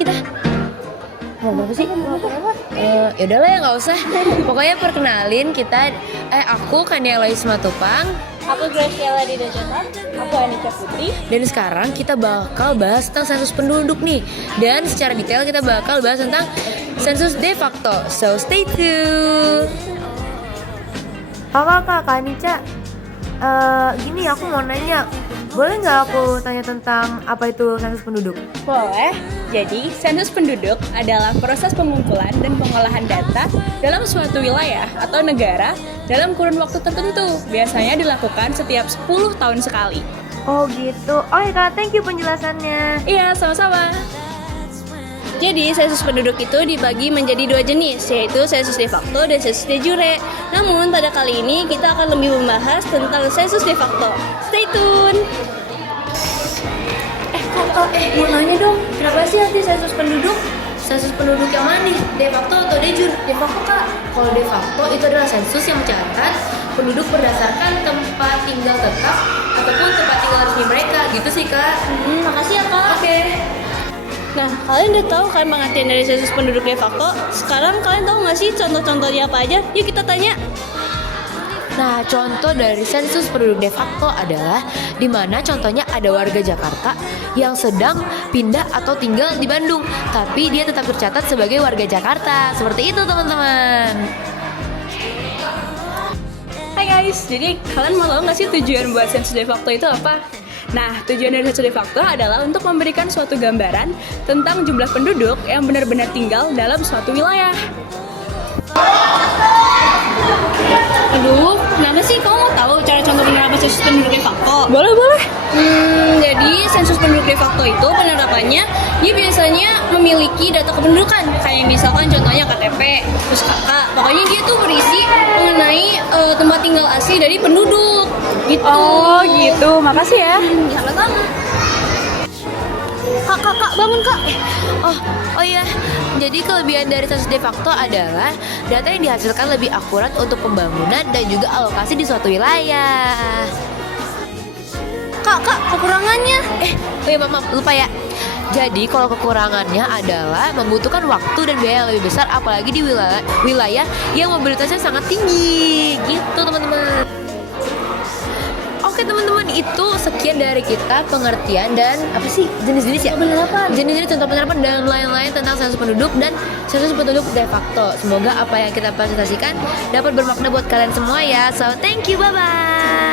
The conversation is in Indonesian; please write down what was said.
kita? Ngomong apa sih? Ya udahlah ya nggak usah. Pokoknya perkenalin kita, aku Kania Lois Matupang. Aku Graciela Dida Jota. Aku Anika Putri. Dan sekarang kita bakal bahas tentang sensus penduduk nih. Dan secara detail kita bakal bahas tentang sensus de facto. So stay tuned. Kak Anica, gini aku mau nanya, boleh nggak aku tanya tentang apa itu sensus penduduk? Boleh. Jadi, sensus penduduk adalah proses pengumpulan dan pengolahan data dalam suatu wilayah atau negara dalam kurun waktu tertentu. Biasanya dilakukan setiap 10 tahun sekali. Oh gitu. Oh ya Kak, thank you penjelasannya. Iya, sama-sama. Jadi, sensus penduduk itu dibagi menjadi dua jenis, yaitu sensus de facto dan sensus de jure. Namun, pada kali ini kita akan lebih membahas tentang sensus de facto. Stay tune! Mau nanya dong, kenapa sih arti sensus penduduk? Sensus penduduk yang mana nih? De facto atau de jure? De facto Kak. Kalau de facto itu adalah sensus yang mencatat penduduk berdasarkan tempat tinggal tetap ataupun tempat tinggal resmi mereka. Gitu sih Kak. Makasih ya, Kak. Oke. Nah, kalian udah tahu kan pengertian dari sensus penduduk de facto? Sekarang kalian tahu nggak sih contoh-contohnya apa aja? Yuk kita tanya. Nah, contoh dari sensus penduduk de facto adalah di mana contohnya ada warga Jakarta yang sedang pindah atau tinggal di Bandung, tapi dia tetap tercatat sebagai warga Jakarta. Seperti itu, teman-teman. Hai guys, jadi kalian mau tahu nggak sih tujuan buat sensus de facto itu apa? Nah, tujuan dari sensus de facto adalah untuk memberikan suatu gambaran tentang jumlah penduduk yang benar-benar tinggal dalam suatu wilayah. Aduh, kenapa sih kamu mau tahu cara contoh penerapan sensus penduduk de facto? Boleh. Jadi sensus penduduk de facto itu penerapannya dia biasanya memiliki data kependudukan, kayak misalkan contohnya KTP, terus KK. Pokoknya dia tuh berisi mengenai tempat tinggal asli dari penduduk. Gitu. Oh gitu, makasih ya. Sama-sama. Kak, bangun Kak. Oh iya, jadi kelebihan dari sensus de facto adalah data yang dihasilkan lebih akurat untuk pembangunan dan juga alokasi di suatu wilayah. Kak, kekurangannya? Oh iya, maaf, lupa ya. Jadi kalau kekurangannya adalah membutuhkan waktu dan biaya yang lebih besar, apalagi di wilayah yang mobilitasnya sangat tinggi. Gitu teman-teman. Oke teman-teman, itu sekian dari kita pengertian dan apa sih jenis-jenis ya? Jenis-jenis contoh penerapan dan lain-lain tentang sensus penduduk dan sensus penduduk de facto. Semoga apa yang kita presentasikan dapat bermakna buat kalian semua ya. So thank you, bye-bye.